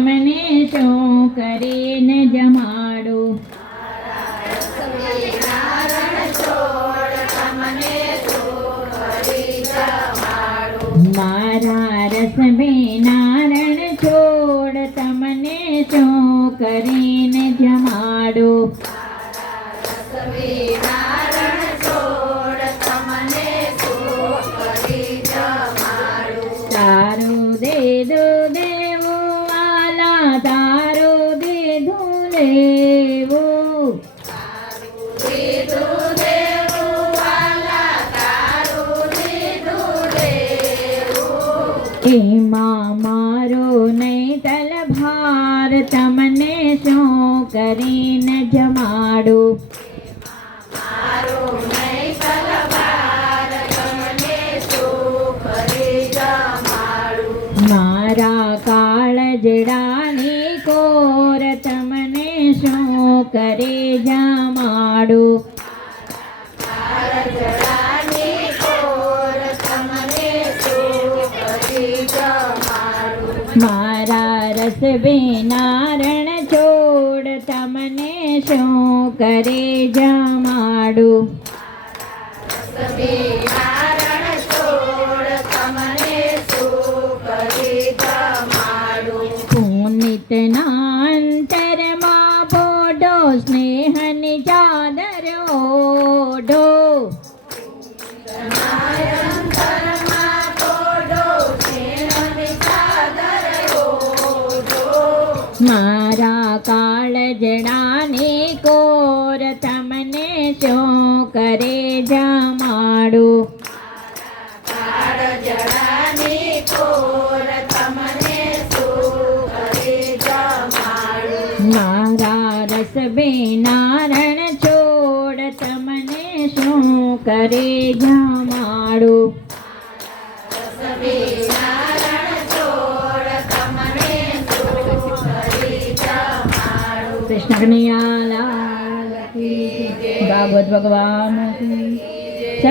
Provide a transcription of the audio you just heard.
તમને શું કરીને જમાડું? મારા રસ વિના રણ છોડ તમને શું કરીને જમાડું? તારું દીધું દેવું વાલા, તારું દીધું લેવું. એમાં મારો નહીં તલભાર, તમને શું કરીને જમાડું? મારા કાળજડાની કોર, તમને શું કરે જમાડું? મારા રસ વિના રણ છોડ, તમને શું કરે જમાડું? પુનિતના અંતરમાં બોડો, સ્નેહની ચાદર ઓઢો. મારા કાળજડાની કોર, તમને શું કરે જમાડું? મારા રસ વિના રણ છોડ, તમને શું કરે જમાડું? કૃષ્ણ કનૈયા લાલ કી જય. ભાગવત ભગવાન કી જય.